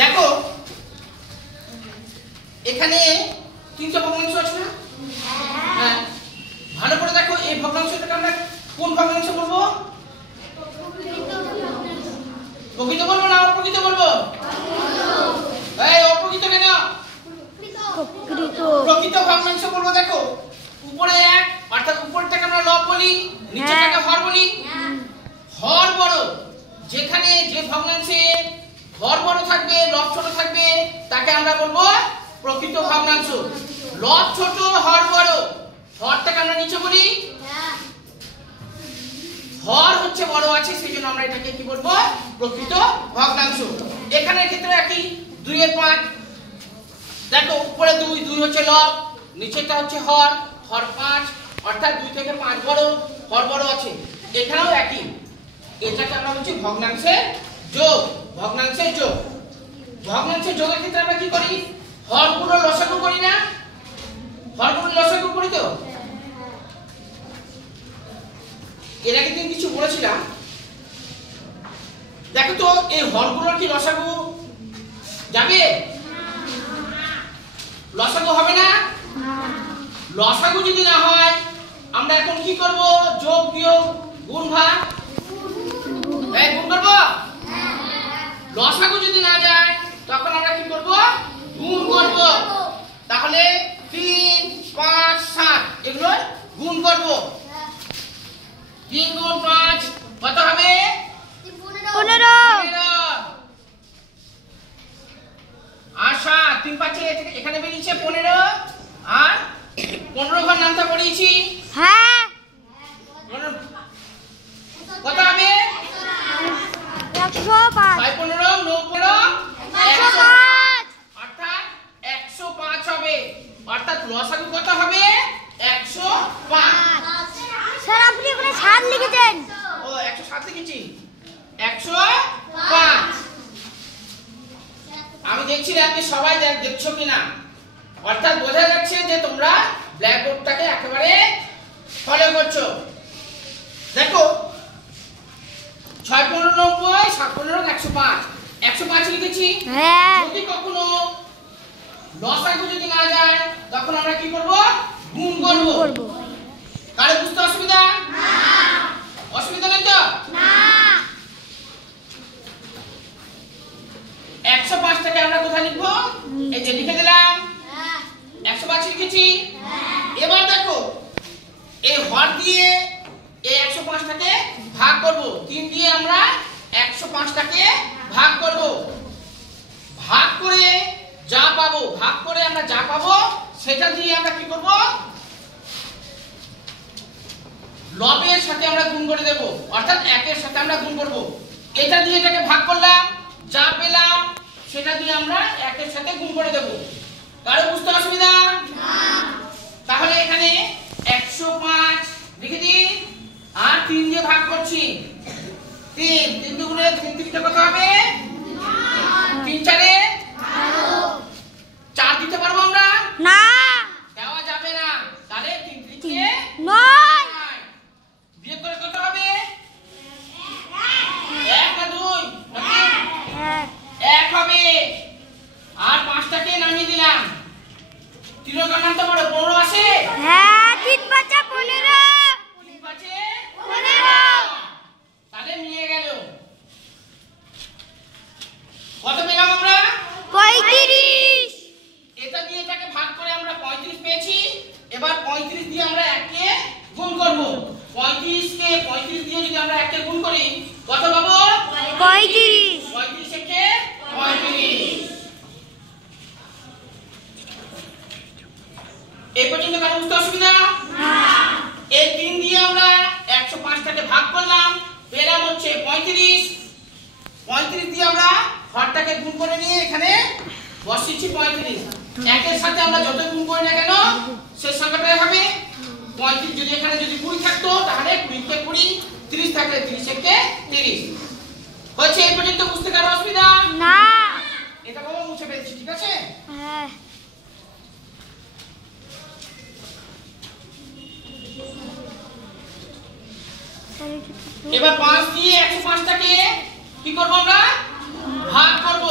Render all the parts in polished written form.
দেখো এখানে তিনটা ভগ্নাংশ আছে না? হ্যাঁ, ভালো করে দেখো এই ভগ্নাংশটাকে আমরা কোন ভগ্নাংশ বলবো? প্রকৃত বলবো না অপ্রকৃত বলবো? এই অপ্রকৃত কেন? প্রকৃত ভগ্নাংশ বলবো। দেখো উপরে এক, অর্থাৎ উপরটাকে আমরা লব বলি, নিচেরটাকে হর বলি। হর বড়, যেখানে যে ভগ্নাংশে হর বড় থাকবে লব ছোট থাকবে তাকে আমরা বলবো প্রকৃত ভগ্নাংশ। লব ছোট হর বড়, হরটাকে আমরা নিচে বলি, হর হচ্ছে বড় আছে সেই জন্য আমরা এটাকে কি বলবো? প্রকৃত ভগ্নাংশ। এখানের ক্ষেত্রে একই, 2 এর 5। দেখো উপরে 2, 2 হচ্ছে লব, নিচেরটা হচ্ছে হর, হর 5, অর্থাৎ 2 থেকে 5 বড়, হর বড় আছে। এখানেও একই, এটাকে আমরা বলছি ভগ্নাংশের যোগ। ভগ্নাংশের যোগ, ভগ্নাংশের যোগের ক্ষেত্রে আমরা কি করি? হরগুলো লসাগু করি না? হরগুলো লসাগু করি তো? এর আগে দিন কিছু বলেছিলাম, দেখো তো এই হরগুলোর কি লসাগু যাবে? লসাগু হবে না? লসাগু যদি না হয় আমরা এখন কি করব? যোগ বিয়োগ গুণ ভাগ, এই গুণ করব। লসাগু যদি না যায় তখন আমরা কি করব? গুণ করব। তাহলে 3, 5, 7 এগুলো গুণ করব। 3 গুণ 5 কত হবে? 15। আর 7, 3 5 এখানে বেরিয়েছে 15, আর 15 ঘর নামটা পড়িয়েছি। হ্যাঁ, কত হবে? 105। 15 90 105, অর্থাৎ 105 হবে। অর্থাৎ লসাগু কত হবে? 105। স্যার আপনি এখানে 7 লিখেছেন। ও 107 লিখেছি, 105। আমি দেখছিলাম যে সবাই দেখছো কিনা, অর্থাৎ বোঝা যাচ্ছে যে তোমরা ব্ল্যাকবোর্ডটাকে একেবারে ফলো করছো। দেখো 6 15 90 7 15 105, 105 লিখেছি। হ্যাঁ, যদি কখনো লসাগু যদি না যায় তখন আমরা কি করব? গুণ করব। কারো বুঝতে অসুবিধা? না। অসুবিধা নেই তো? না। 105 টাকে আমরা কোথায় লিখবো? এই যে লিখে দিলাম, 105 লিখেছি। এবার দেখো এই হর দিয়ে এই 105 টাকে ভাগ করব। 3 দিয়ে আমরা 105 টাকে ভাগ করব। ভাগ করে যা পাবো, ভাগ করে আমরা যা পাবো সেটা দিয়ে আমরা কি করব? লবের সাথে আমরা গুণ করে দেব, অর্থাৎ 1 এর সাথে আমরা গুণ করব। এটা দিয়ে এটাকে ভাগ করলাম, যা পেলাম সেটা দিয়ে আমরা 1 এর সাথে গুণ করে দেব। কারো বুঝতে অসুবিধা? না। তাহলে এখানে 105 লিখে দিই, আর 3 দিয়ে ভাগ করছি। 3 3 দুগুণে 3 3 কত হবে? 3 4 4 দিতে পারবো আমরা? না, দেওয়া যাবে না। তাহলে 3 3 দিয়ে 9। বিয়োগ করে কত হবে? 1 না 2? 1 হবে। আর 5টাকে নামিয়ে দিলাম। 3 এর মান তো বড় 15 আসে। হ্যাঁ, 3 5 15। 3 5 15। তাহলে নিয়ে গেল। কত পেলাম আমরা? 35। এটা দিয়ে এটাকে ভাগ করে আমরা 35 পেয়েছি। এবার 35 দিয়ে আমরা 1 কে গুণ করব। 35 কে 35 দিয়ে যদি আমরা 1 কে গুণ করি কত পাবো? 35। 35 কে 35। এই পর্যন্ত কারো বুঝতে অসুবিধা? না। এই 3 দিয়ে আমরা 105 টাকে ভাগ করলাম, পেলাম হচ্ছে 35। 35 দিয়ে আমরা হরটাকে গুণ করে নিয়ে এখানে বসিয়েছি 35। 1 এর সাথে আমরা যত গুণ করি না কেন সেই সংখ্যাটাই হবে 35। যদি এখানে যদি 20 থাকতো তাহলে 20 কে 20, 30 থাকলে 30 কে 30। হয়েছে? এই পর্যন্ত বুঝতে কারো অসুবিধা? না। এটা বাবা মুছে ফেলছি, ঠিক আছে? হ্যাঁ, এবার 5 দিয়ে 105 টাকে কি করব? আমরা ভাগ করব।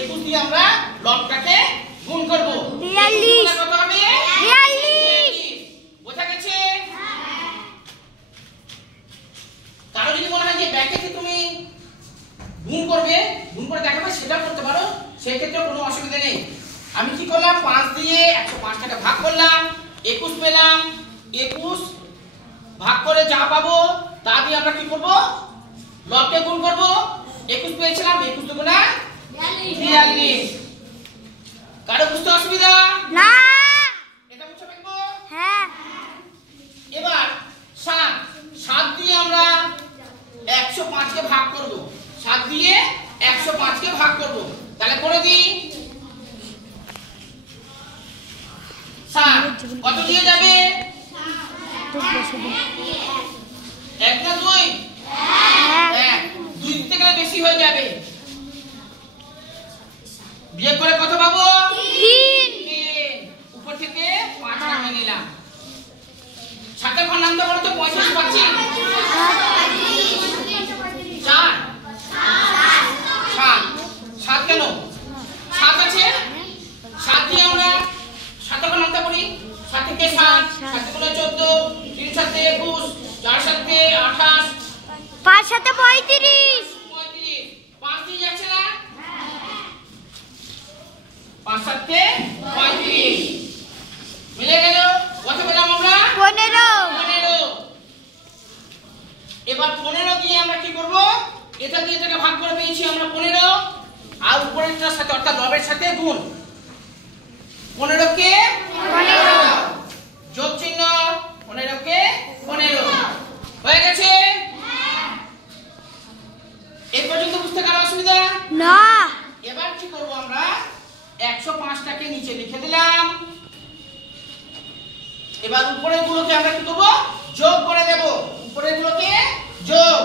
21 দিয়ে আমরা লবটাকে গুণ করব। 42 কত হবে? 42 বোঝা গেছে? কারো যদি মনে হয় যে ব্যাকেটে তুমি গুণ করবে, গুণ করে দেখাবে, সেটা করতে পারো, সেই ক্ষেত্রে কোনো অসুবিধা নেই। আমি কি করলাম, 5 দিয়ে 105টাকে ভাগ করলাম, 21 পেলাম। 21 ভাগ করে যা পাবো তা দিয়ে আমরা কি করব, লবকে গুণ করব। 21 পেয়েছিলাম, 21 দুগুণে 42। কারো বুঝতে অসুবিধা? না। এটা বুঝতে পারবো? হ্যাঁ। এবার 7 দিয়ে আমরা 105 কে ভাগ করব। 7 দিয়ে 105 কে ভাগ করব। তাহলে করে দিই। 7 কত দিয়ে যাবে? 1 না 2? হ্যাঁ। 2 দিতে গেলে বেশি হয়ে যাবে। বিয়োগ করে কত পাবো? 3 উপর থেকে 5 নামিয়ে নিলাম। 7 ঘর নামতে বলো তো 35 পাচ্ছি। 4 7 কেন? 7 আছে। 7 দিয়ে আমরা 7 ঘর নামতে পারি। 7 থেকে 7 7 গুণে 14, 3 7 21, 4 7 28, 5 7 35 35। 5 দিয়ে যাচ্ছে না? 5 7 35 মিলে গেল। কত পেলাম আমরা? 15 এবার 15 দিয়ে আমরা কি করব, এটা দিয়ে এটাকে ভাগ করে পেয়েছি আমরা 15, আর উপরেরটার সাথে অর্থাৎ লবের সাথে গুণ। 15 কে 15 যোগ চিহ্ন, 15 কে 15 হয়ে গেছে। এই পর্যন্ত বুঝতে কারো অসুবিধা? না। এবার কি করব, আমরা 105টাকে নিচে লিখে দিলাম। এবার উপরের গুলোকে আমরা কি করব, যোগ করে দেব। উপরের গুলোকে যোগ।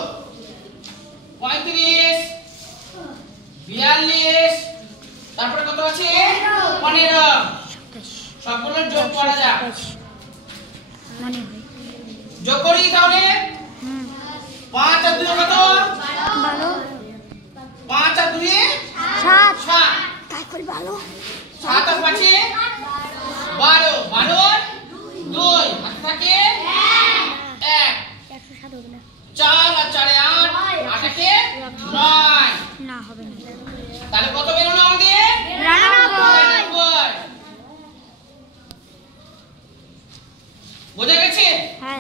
35 42, তারপরে কত আছে? 15। সবগুলো যোগ করা যাক। মনে হয় যোগ করি তাহলে। 5 আর 2 কত? 12 5 আর 2 7 7। তাই করে 12 7 আর 5 12, 12 2 হাতে থাকে 1, 107 হবে না। 4 আর 4 8, 8 কে 9। না হবে না। তাহলে কত বেরোলো আমাদের? 99 বোঝা গেছে? হ্যাঁ।